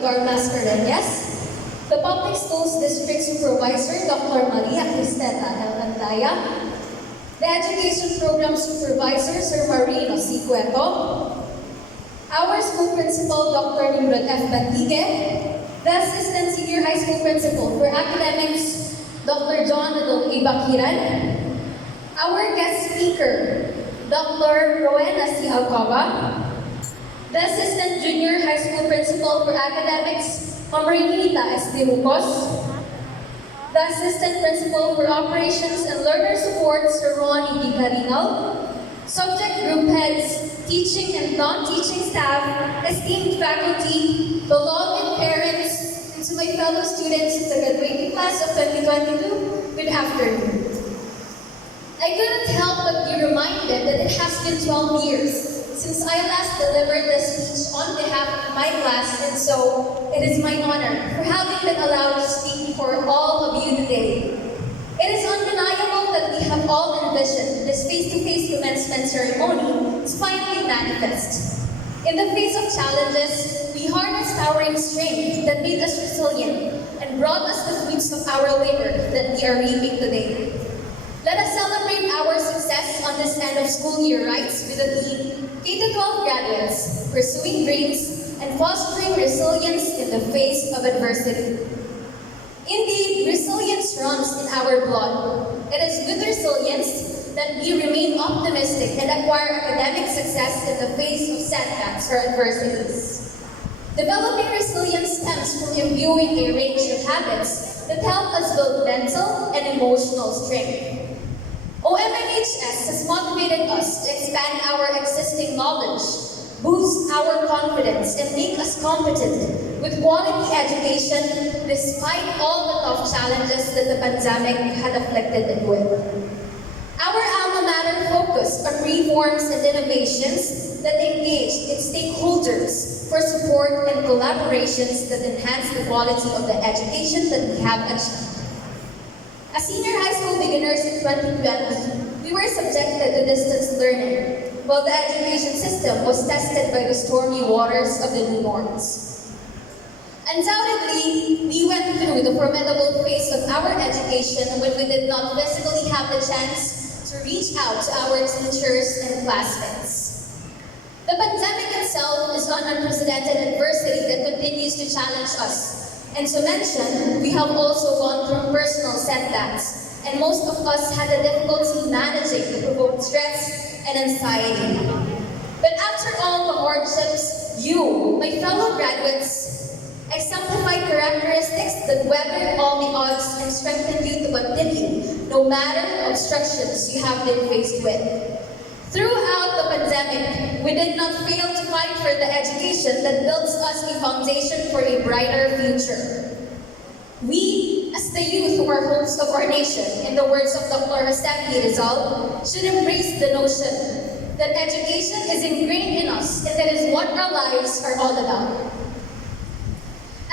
Mascareñas, the Public Schools District Supervisor, Dr. Maria Cristeta Alcantaya, the Education Program Supervisor, Sir Marino C. Cueto, our School Principal, Dr. Nimrod F. Bantigue, the Assistant Senior High School Principal for Academics, Dr. John Adol A. Bakiran, our guest speaker, Dr. Rowena C. Alcaba, the Assistant Junior High School Principal for Academics, Marinita S. Dimucos, the Assistant Principal for Operations and Learner Support, Sir Ronnie D. Carinal, Subject Group Heads, Teaching and Non-Teaching Staff, esteemed faculty, beloved parents, and to my fellow students of the graduating class of 2022, good afternoon. I couldn't help but be reminded that it has been 12 years since I last delivered this speech on behalf of my class, and so it is my honor for having been allowed to speak for all of you today. It is undeniable that we have all envisioned this face-to-face commencement ceremony to finally manifest. In the face of challenges, we harnessed our inner strength that made us resilient and brought us the fruits of our labor that we are reaping today. Let us celebrate our success on this end of school year rights with the theme K-12 graduates, pursuing dreams and fostering resilience in the face of adversity. Indeed, resilience runs in our blood. It is with resilience that we remain optimistic and acquire academic success in the face of setbacks or adversities. Developing resilience stems from imbuing a range of habits that help us build mental and emotional strength. OMNHS has motivated us to expand our existing knowledge, boost our confidence, and make us competent with quality education despite all the tough challenges that the pandemic had afflicted it with. Our alma mater focused on reforms and innovations that engaged its stakeholders for support and collaborations that enhance the quality of the education that we have achieved. As senior high school beginners in 2020, we were subjected to distance learning, while the education system was tested by the stormy waters of the new norms. Undoubtedly, we went through the formidable phase of our education when we did not physically have the chance to reach out to our teachers and classmates. The pandemic itself is an unprecedented adversity that continues to challenge us. And to mention, we have also gone through personal setbacks, and most of us had the difficulty managing the provoked stress and anxiety. But after all the hardships, you, my fellow graduates, exemplify characteristics that weathered all the odds and strengthened you to continue, no matter the obstructions you have been faced with. Throughout the pandemic, we did not fail to fight for the education that builds us a foundation for a brighter future. We, as the youth who are hopes of our nation, in the words of Dr. Josefi Rizal, should embrace the notion that education is ingrained in us and that is what our lives are all about.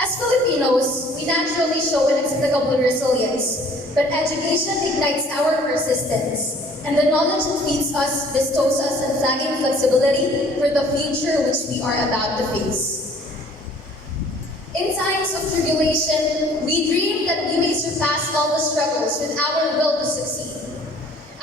As Filipinos, we naturally show inexplicable resilience, but education ignites our persistence. And the knowledge it feeds us bestows us unflagging flexibility for the future which we are about to face. In times of tribulation, we dream that we may surpass all the struggles with our will to succeed.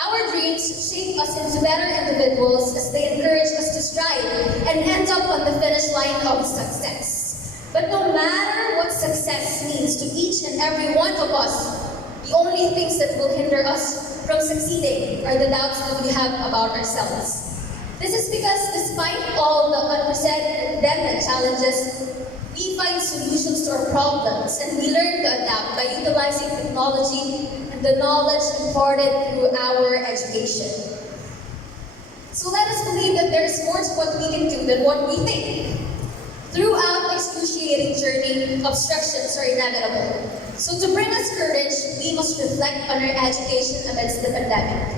Our dreams shape us into better individuals as they encourage us to strive and end up on the finish line of success. But no matter what success means to each and every one of us, the only things that will hinder us from succeeding are the doubts that we have about ourselves. This is because despite all the unprecedented challenges, we find solutions to our problems and we learn to adapt by utilizing technology and the knowledge imparted through our education. So let us believe that there is more to what we can do than what we think. Throughout the excruciating journey, obstructions are inevitable. So to bring us courage, we must reflect on our education amidst the pandemic.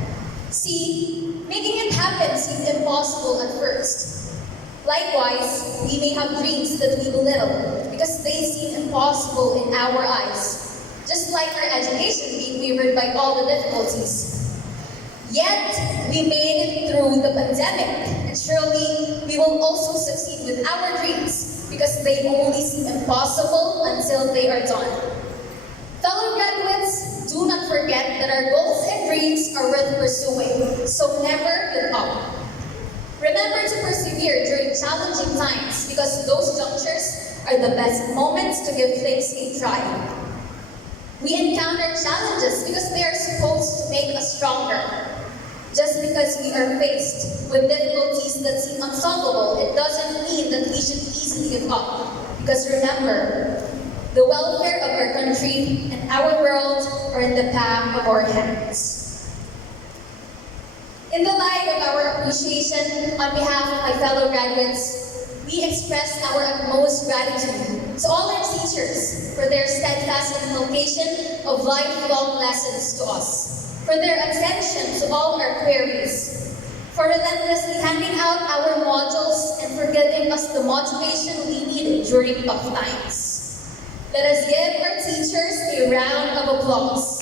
See, making it happen seemed impossible at first. Likewise, we may have dreams that we belittle because they seem impossible in our eyes, just like our education being wavered by all the difficulties. Yet, we made it through the pandemic, and surely we will also succeed with our dreams because they only seem impossible until they are done. Fellow graduates, do not forget that our goals and dreams are worth pursuing, so never give up. Remember to persevere during challenging times because those junctures are the best moments to give things a try. We encounter challenges because they are supposed to make us stronger. Just because we are faced with difficulties that seem unsolvable, it doesn't mean that we should easily give up. Because remember, the welfare of our country and our world are in the palm of our hands. In the light of our appreciation, on behalf of my fellow graduates, we express our utmost gratitude to all our teachers for their steadfast inculcation of lifelong lessons to us, for their attention to all our queries, for relentlessly handing out our modules and for giving us the motivation we needed during tough times. Let us give our teachers a round of applause.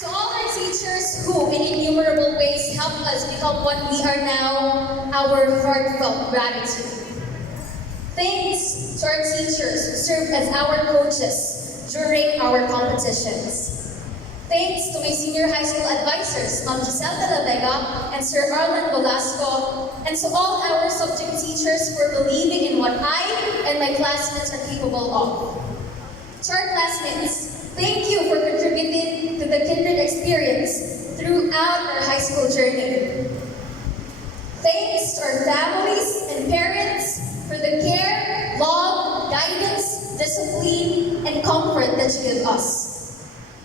To all our teachers who, in innumerable ways, helped us become what we are now, our heartfelt gratitude. Thanks to our teachers who served as our coaches during our competitions. Thanks to my senior high school advisors, Giselle de la Vega and Sir Arlen Velasco, and to all our subject teachers for believing in what I and my classmates are capable of. To our classmates, thank you for contributing to the kindred experience throughout our high school journey. Thanks to our families and parents for the care, love, guidance, discipline, and comfort that you give us.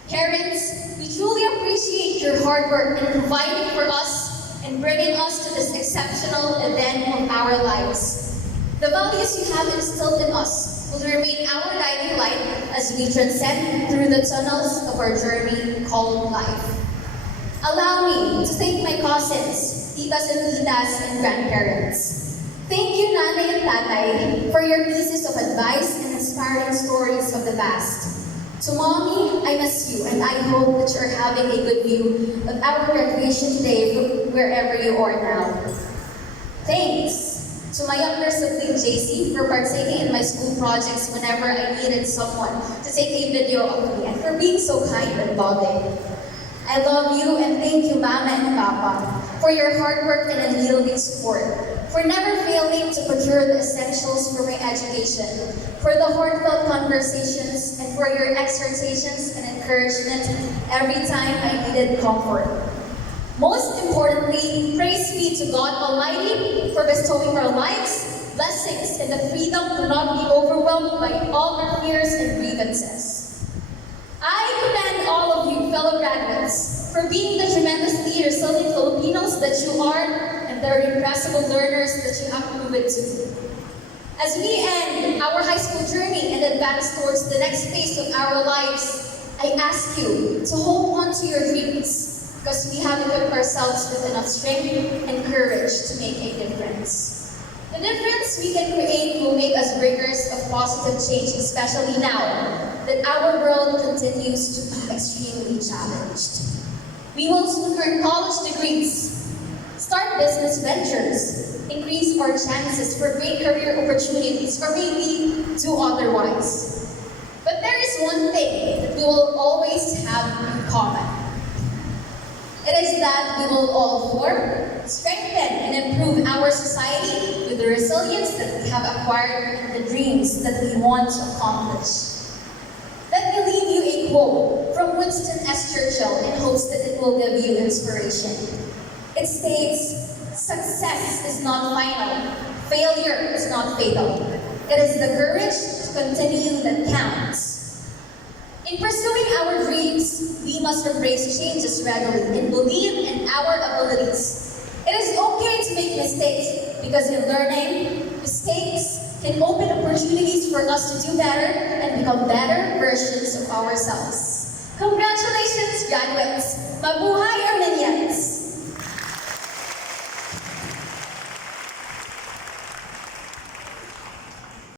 Parents, we truly appreciate your hard work in providing for us and bringing us to this exceptional event of our lives. The values you have instilled in us will remain our guiding light as we transcend through the tunnels of our journey called life. Allow me to thank my cousins, titas and titas, and grandparents. Thank you, Nanay and Tatay, for your pieces of advice and inspiring stories of the past. To Mommy, I miss you, and I hope that you're having a good view of our graduation today from wherever you are now. Thanks to my younger sibling, JC, for partaking in my school projects whenever I needed someone to take a video of me, and for being so kind and loving. I love you, and thank you, Mama and Papa, for your hard work and unyielding support, for never failing to procure the essentials for my education, for the heartfelt conversations, and for your exhortations and encouragement every time I needed comfort. Most importantly, praise be to God Almighty for bestowing our lives, blessings, and the freedom to not be overwhelmed by all our fears and grievances. I commend all of you, fellow graduates, for being the tremendously resilient Filipinos that you are and the irrepressible learners that you have proven to be. As we end our high school journey and advance towards the next phase of our lives, I ask you to hold on to your dreams because we have equipped ourselves with enough strength and courage to make a difference. The difference we can create will make us bringers of positive change, especially now that our world continues to be extremely challenged. We will soon earn college degrees, start business ventures, increase our chances for great career opportunities, or maybe do otherwise. But there is one thing that we will always have in common. It is that we will all form, strengthen, and improve our society with the resilience that we have acquired and the dreams that we want to accomplish. Let me leave you a quote from Winston S. Churchill in hopes that it will give you inspiration. It states, "Success is not final. Failure is not fatal. It is the courage to continue that counts." In pursuing our dreams, we must embrace changes readily and believe in our abilities. It is okay to make mistakes because in learning, mistakes can open opportunities for us to do better and become better versions of ourselves. Congratulations, graduates! Mabuhay Armenians!